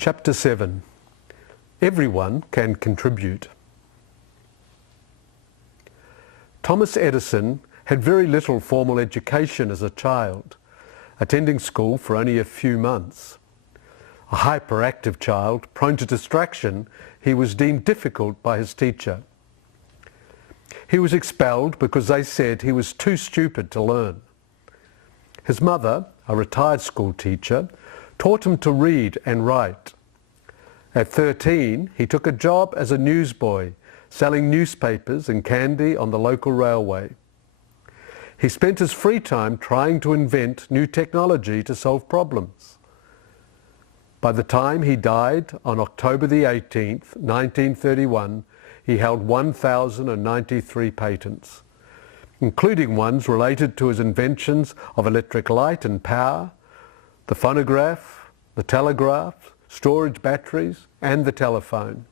Chapter 7. Everyone can contribute. Thomas Edison had very little formal education as a child, attending school for only a few months. A hyperactive child, prone to distraction, he was deemed difficult by his teacher. He was expelled because they said he was too stupid to learn. His mother, a retired school teacher, taught him to read and write. At 13, he took a job as a newsboy, selling newspapers and candy on the local railway. He spent his free time trying to invent new technology to solve problems. By the time he died on October the 18th, 1931, he held 1,093 patents, including ones related to his inventions of electric light and power, the phonograph, the telegraph, storage batteries, and the telephone.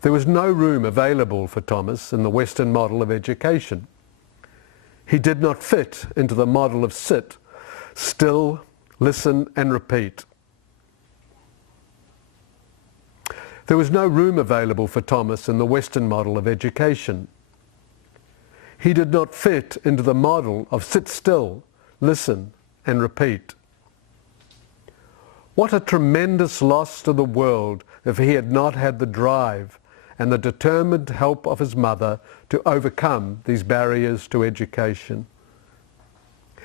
There was no room available for Thomas in the Western model of education. He did not fit into the model of sit, still, listen and repeat. There was no room available for Thomas in the Western model of education. He did not fit into the model of sit still, listen and repeat. What a tremendous loss to the world if he had not had the drive and the determined help of his mother to overcome these barriers to education.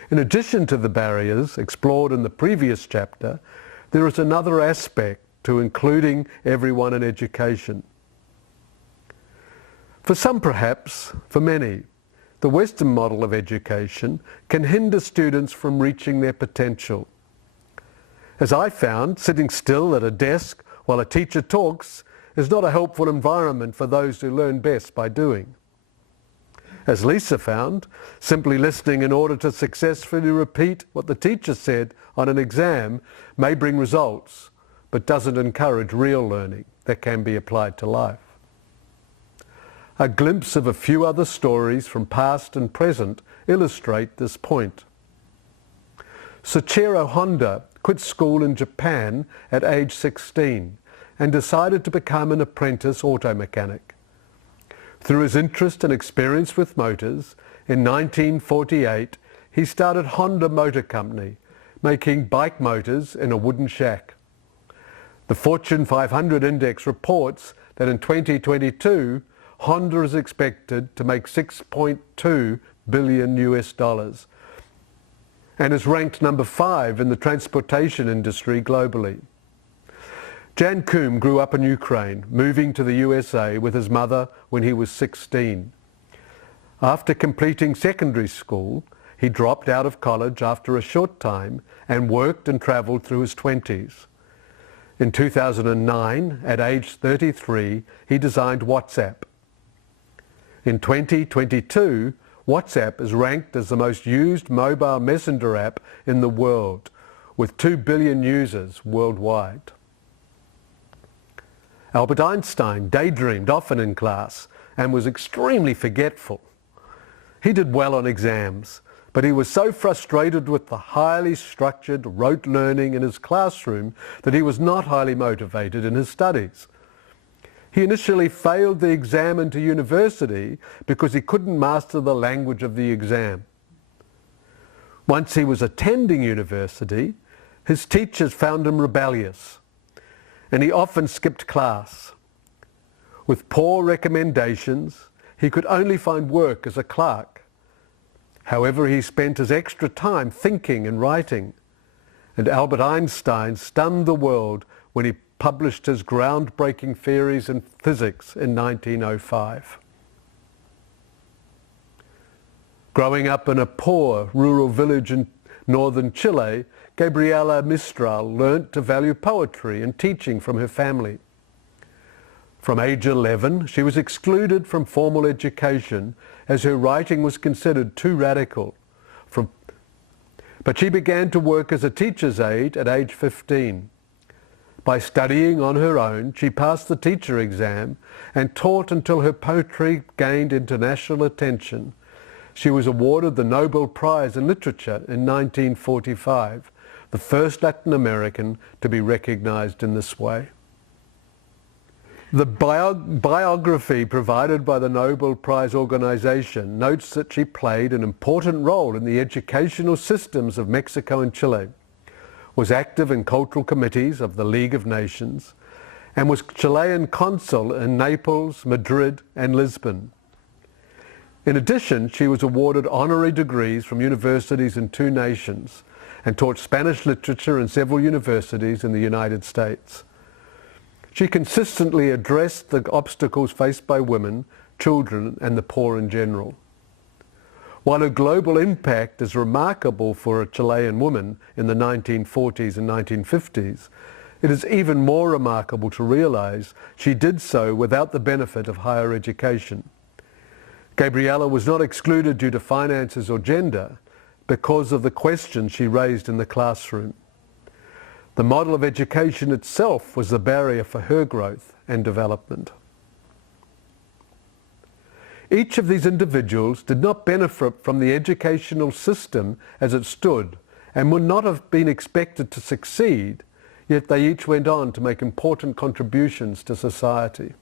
In addition to the barriers explored in the previous chapter, there is another aspect to including everyone in education. For some perhaps, for many, the Western model of education can hinder students from reaching their potential. As I found, sitting still at a desk while a teacher talks is not a helpful environment for those who learn best by doing. As Lisa found, simply listening in order to successfully repeat what the teacher said on an exam may bring results, but doesn't encourage real learning that can be applied to life. A glimpse of a few other stories from past and present illustrate this point. Soichiro Honda quit school in Japan at age 16 and decided to become an apprentice auto mechanic. Through his interest and experience with motors, in 1948 he started Honda Motor Company, making bike motors in a wooden shack. The Fortune 500 index reports that in 2022, Honda is expected to make $6.2 billion US and is ranked number 5 in the transportation industry globally. Jan Koum grew up in Ukraine, moving to the USA with his mother when he was 16. After completing secondary school, he dropped out of college after a short time and worked and traveled through his 20s. In 2009, at age 33, he designed WhatsApp. In 2022, WhatsApp is ranked as the most used mobile messenger app in the world, with 2 billion users worldwide. Albert Einstein daydreamed often in class and was extremely forgetful. He did well on exams, but he was so frustrated with the highly structured rote learning in his classroom that he was not highly motivated in his studies. He initially failed the exam into university because he couldn't master the language of the exam. Once he was attending university, his teachers found him rebellious, and he often skipped class. With poor recommendations, he could only find work as a clerk. However, he spent his extra time thinking and writing, and Albert Einstein stunned the world when he published his groundbreaking theories in physics in 1905. Growing up in a poor rural village in northern Chile, Gabriela Mistral learnt to value poetry and teaching from her family. From age 11, she was excluded from formal education as her writing was considered too radical. But she began to work as a teacher's aide at age 15. By studying on her own, she passed the teacher exam and taught until her poetry gained international attention. She was awarded the Nobel Prize in Literature in 1945 the first Latin American to be recognized in this way. The biography provided by the Nobel Prize organization notes that she played an important role in the educational systems of Mexico and Chile, was active in cultural committees of the League of Nations, and was Chilean consul in Naples, Madrid, and Lisbon. In addition, she was awarded honorary degrees from universities in 2 nations and taught Spanish literature in several universities in the United States. She consistently addressed the obstacles faced by women, children, and the poor in general. While her global impact is remarkable for a Chilean woman in the 1940s and 1950s, it is even more remarkable to realize she did so without the benefit of higher education. Gabriela was not excluded due to finances or gender because of the questions she raised in the classroom. The model of education itself was the barrier for her growth and development. Each of these individuals did not benefit from the educational system as it stood and would not have been expected to succeed, yet they each went on to make important contributions to society.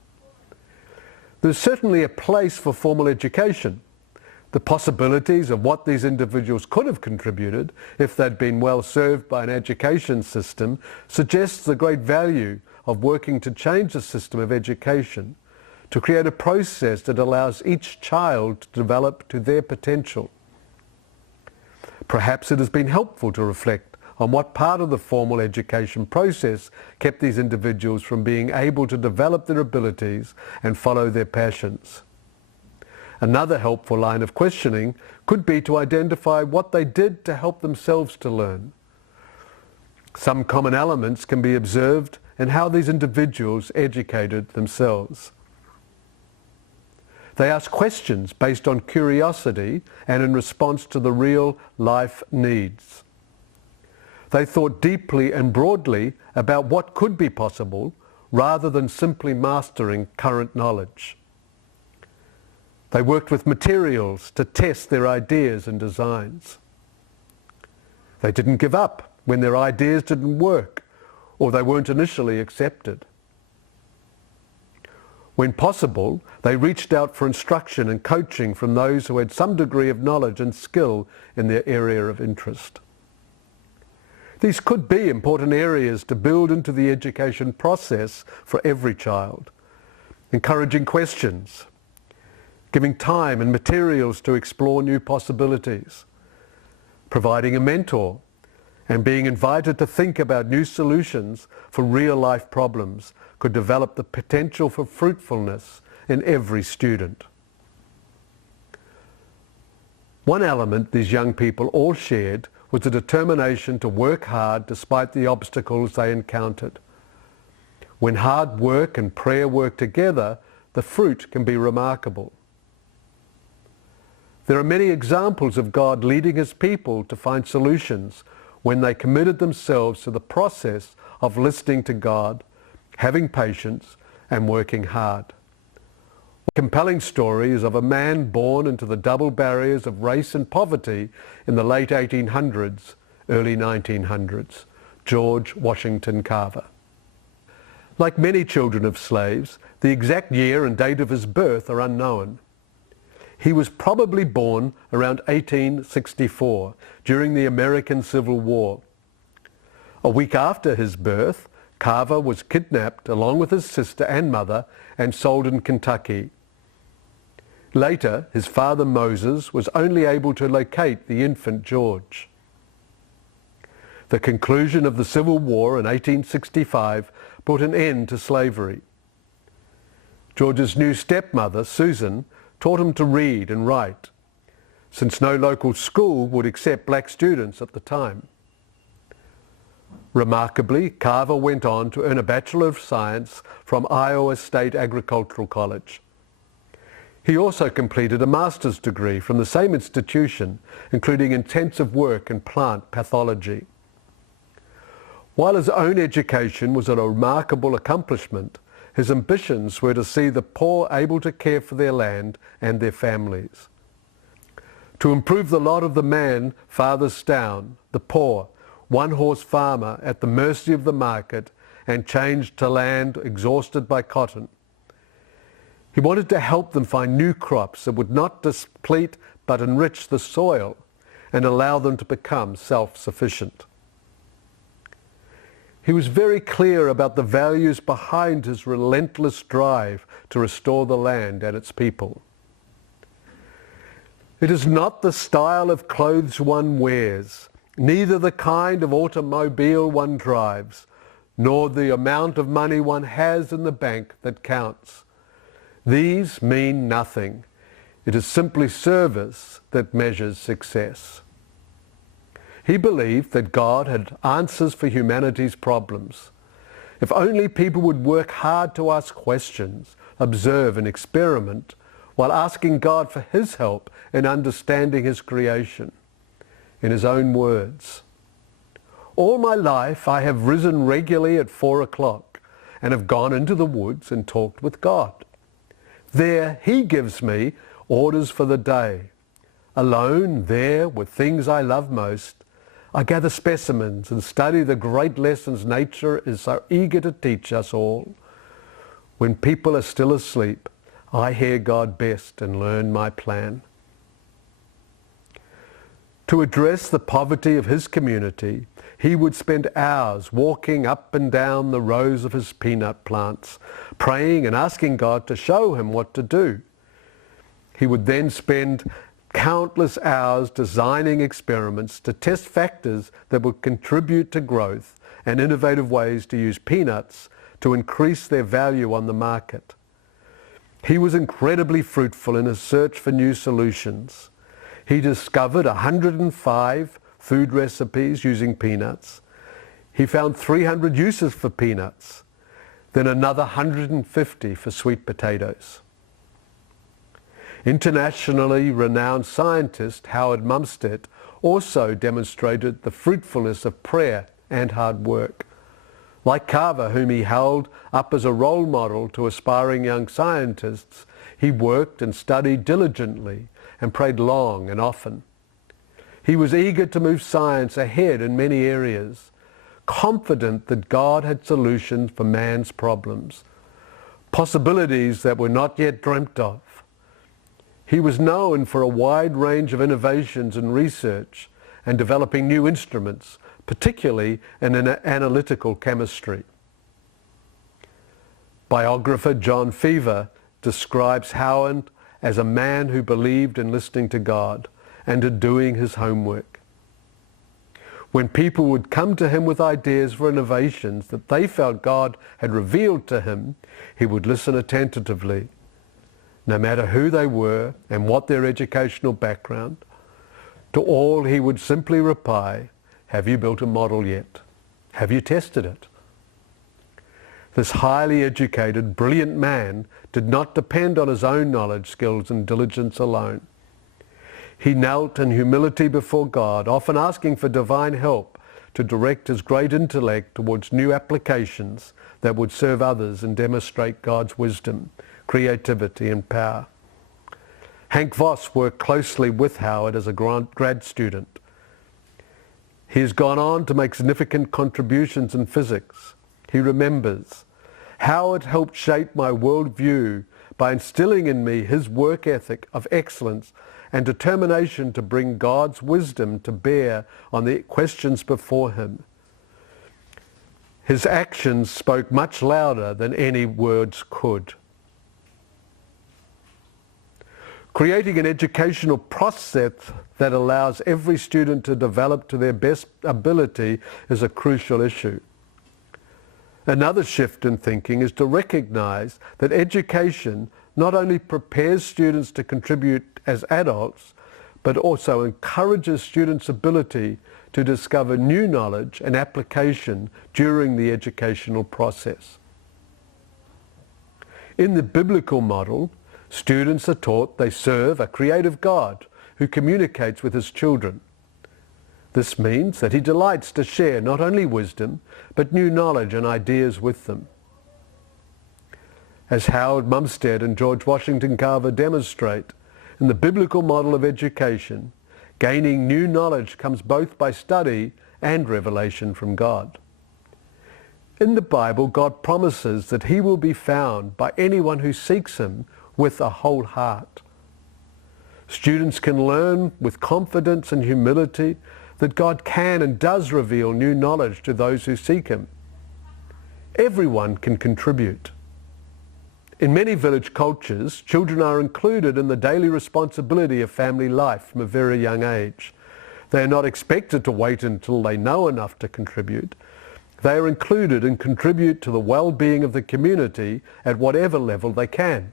There's certainly a place for formal education. The possibilities of what these individuals could have contributed if they'd been well served by an education system suggests the great value of working to change the system of education, to create a process that allows each child to develop to their potential. Perhaps it has been helpful to reflect on what part of the formal education process kept these individuals from being able to develop their abilities and follow their passions. Another helpful line of questioning could be to identify what they did to help themselves to learn. Some common elements can be observed in how these individuals educated themselves. They asked questions based on curiosity and in response to the real life needs. They thought deeply and broadly about what could be possible rather than simply mastering current knowledge. They worked with materials to test their ideas and designs. They didn't give up when their ideas didn't work or they weren't initially accepted. When possible, they reached out for instruction and coaching from those who had some degree of knowledge and skill in their area of interest. These could be important areas to build into the education process for every child. Encouraging questions, giving time and materials to explore new possibilities, providing a mentor, and being invited to think about new solutions for real-life problems could develop the potential for fruitfulness in every student. One element these young people all shared was the determination to work hard despite the obstacles they encountered. When hard work and prayer work together, the fruit can be remarkable. There are many examples of God leading his people to find solutions when they committed themselves to the process of listening to God, having patience, and working hard. A compelling story is of a man born into the double barriers of race and poverty in the late 1800s, early 1900s, George Washington Carver. Like many children of slaves, the exact year and date of his birth are unknown. He was probably born around 1864 during the American Civil War. A week after his birth, Carver was kidnapped along with his sister and mother and sold in Kentucky. Later, his father Moses was only able to locate the infant George. The conclusion of the Civil War in 1865 put an end to slavery. George's new stepmother, Susan, taught him to read and write, since no local school would accept black students at the time. Remarkably, Carver went on to earn a Bachelor of Science from Iowa State Agricultural College. He also completed a master's degree from the same institution, including intensive work in plant pathology. While his own education was a remarkable accomplishment, his ambitions were to see the poor able to care for their land and their families. To improve the lot of the man farthest down, the poor, one-horse farmer at the mercy of the market and changed to land exhausted by cotton. He wanted to help them find new crops that would not deplete but enrich the soil and allow them to become self-sufficient. He was very clear about the values behind his relentless drive to restore the land and its people. It is not the style of clothes one wears, neither the kind of automobile one drives, nor the amount of money one has in the bank that counts. These mean nothing. It is simply service that measures success. He believed that God had answers for humanity's problems. If only people would work hard to ask questions, observe and experiment, while asking God for his help in understanding his creation. In his own words, "All my life I have risen regularly at 4 o'clock and have gone into the woods and talked with God. There he gives me orders for the day. Alone there with things I love most, I gather specimens and study the great lessons nature is so eager to teach us all. When people are still asleep, I hear God best and learn my plan." To address the poverty of his community, he would spend hours walking up and down the rows of his peanut plants, praying and asking God to show him what to do. He would then spend countless hours designing experiments to test factors that would contribute to growth and innovative ways to use peanuts to increase their value on the market. He was incredibly fruitful in his search for new solutions. He discovered 105 food recipes using peanuts. He found 300 uses for peanuts, then another 150 for sweet potatoes. Internationally renowned scientist Howard Mumstead also demonstrated the fruitfulness of prayer and hard work. Like Carver, whom he held up as a role model to aspiring young scientists, he worked and studied diligently and prayed long and often. He was eager to move science ahead in many areas, confident that God had solutions for man's problems, possibilities that were not yet dreamt of. He was known for a wide range of innovations in research and developing new instruments, particularly in analytical chemistry. Biographer John Fever describes Howard as a man who believed in listening to God and in doing his homework. When people would come to him with ideas for innovations that they felt God had revealed to him, he would listen attentively. No matter who they were and what their educational background, to all he would simply reply, "Have you built a model yet? Have you tested it?" This highly educated, brilliant man did not depend on his own knowledge, skills and diligence alone. He knelt in humility before God, often asking for divine help to direct his great intellect towards new applications that would serve others and demonstrate God's wisdom, creativity and power. Hank Voss worked closely with Howard as a grad student. He has gone on to make significant contributions in physics. He remembers, "Howard helped shape my worldview by instilling in me his work ethic of excellence and determination to bring God's wisdom to bear on the questions before him. His actions spoke much louder than any words could." Creating an educational process that allows every student to develop to their best ability is a crucial issue. Another shift in thinking is to recognize that education not only prepares students to contribute as adults, but also encourages students' ability to discover new knowledge and application during the educational process. In the biblical model, students are taught they serve a creative God who communicates with his children. This means that he delights to share not only wisdom, but new knowledge and ideas with them. As Howard Mumstead and George Washington Carver demonstrate, in the biblical model of education, gaining new knowledge comes both by study and revelation from God. In the Bible, God promises that he will be found by anyone who seeks him with a whole heart. Students can learn with confidence and humility that God can and does reveal new knowledge to those who seek him. Everyone can contribute. In many village cultures, children are included in the daily responsibility of family life from a very young age. They are not expected to wait until they know enough to contribute. They are included and contribute to the well-being of the community at whatever level they can.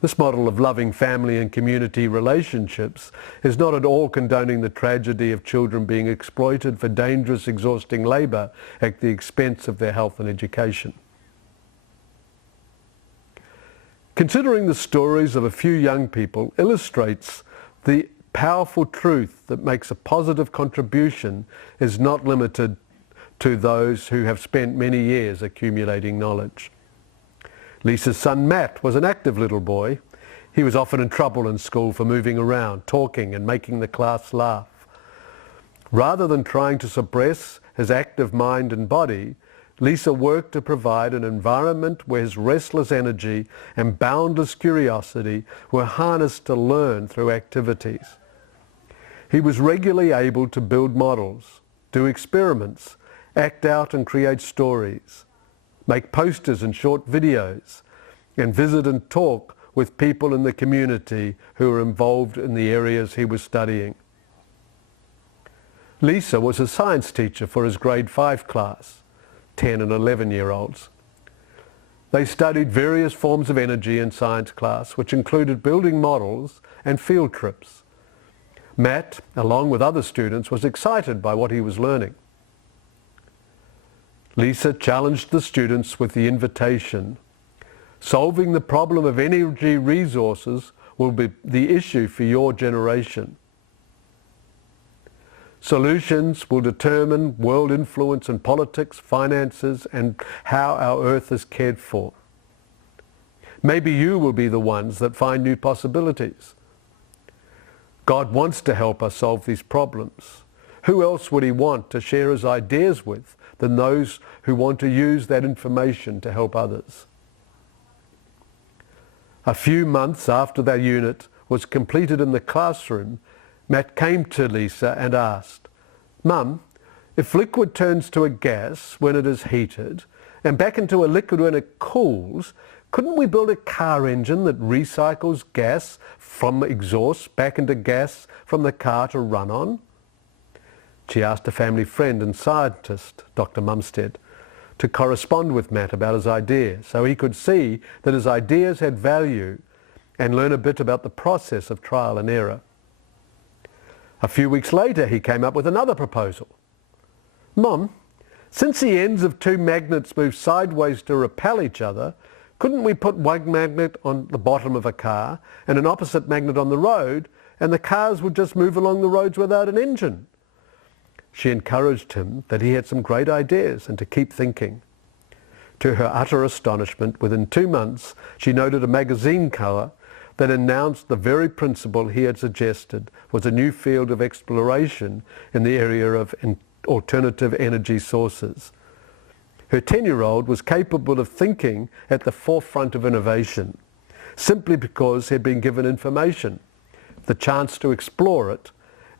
This model of loving family and community relationships is not at all condoning the tragedy of children being exploited for dangerous, exhausting labour at the expense of their health and education. Considering the stories of a few young people illustrates the powerful truth that makes a positive contribution is not limited to those who have spent many years accumulating knowledge. Lisa's son Matt was an active little boy. He was often in trouble in school for moving around, talking and making the class laugh. Rather than trying to suppress his active mind and body, Lisa worked to provide an environment where his restless energy and boundless curiosity were harnessed to learn through activities. He was regularly able to build models, do experiments, act out and create stories, make posters and short videos, and visit and talk with people in the community who were involved in the areas he was studying. Lisa was a science teacher for his grade 5 class, 10 and 11-year-olds. They studied various forms of energy in science class, which included building models and field trips. Matt, along with other students, was excited by what he was learning. Lisa challenged the students with the invitation, "Solving the problem of energy resources will be the issue for your generation. Solutions will determine world influence in politics, finances, and how our earth is cared for. Maybe you will be the ones that find new possibilities. God wants to help us solve these problems. Who else would he want to share his ideas with than those who want to use that information to help others?" A few months after that unit was completed in the classroom, Matt came to Lisa and asked, "Mum, if liquid turns to a gas when it is heated and back into a liquid when it cools, couldn't we build a car engine that recycles gas from exhaust back into gas from the car to run on?" She asked a family friend and scientist, Dr. Mumstead, to correspond with Matt about his idea so he could see that his ideas had value and learn a bit about the process of trial and error. A few weeks later, he came up with another proposal. "Mum, since the ends of two magnets move sideways to repel each other, couldn't we put one magnet on the bottom of a car and an opposite magnet on the road, and the cars would just move along the roads without an engine?" She encouraged him that he had some great ideas and to keep thinking. To her utter astonishment, within 2 months, she noted a magazine cover that announced the very principle he had suggested was a new field of exploration in the area of alternative energy sources. Her 10-year-old was capable of thinking at the forefront of innovation, simply because he had been given information, the chance to explore it,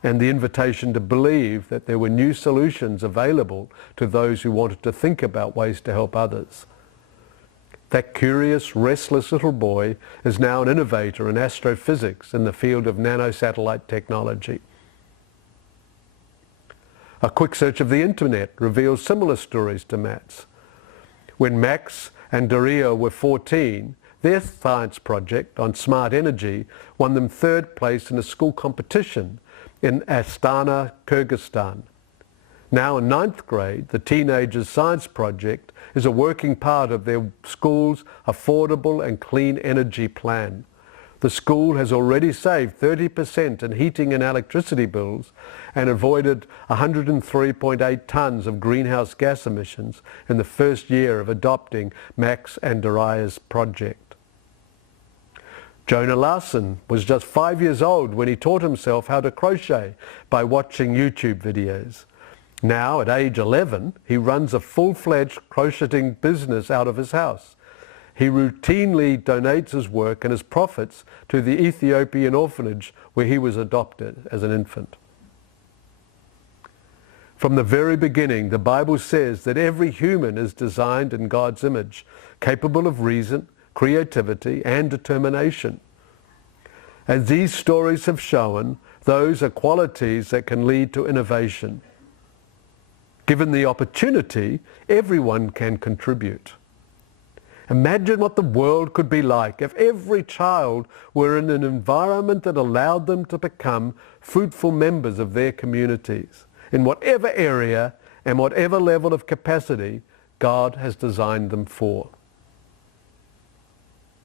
and the invitation to believe that there were new solutions available to those who wanted to think about ways to help others. That curious, restless little boy is now an innovator in astrophysics in the field of nanosatellite technology. A quick search of the internet reveals similar stories to Matt's. When Max and Daria were 14, their science project on smart energy won them 3rd place in a school competition in Astana, Kyrgyzstan. Now in 9th grade, the teenagers' science project is a working part of their school's affordable and clean energy plan. The school has already saved 30% in heating and electricity bills and avoided 103.8 tonnes of greenhouse gas emissions in the first year of adopting Max and Daria's project. Jonah Larson was just 5 years old when he taught himself how to crochet by watching YouTube videos. Now, at age 11, he runs a full-fledged crocheting business out of his house. He routinely donates his work and his profits to the Ethiopian orphanage where he was adopted as an infant. From the very beginning, the Bible says that every human is designed in God's image, capable of reason, creativity, and determination. As these stories have shown, those are qualities that can lead to innovation. Given the opportunity, everyone can contribute. Imagine what the world could be like if every child were in an environment that allowed them to become fruitful members of their communities, in whatever area and whatever level of capacity God has designed them for.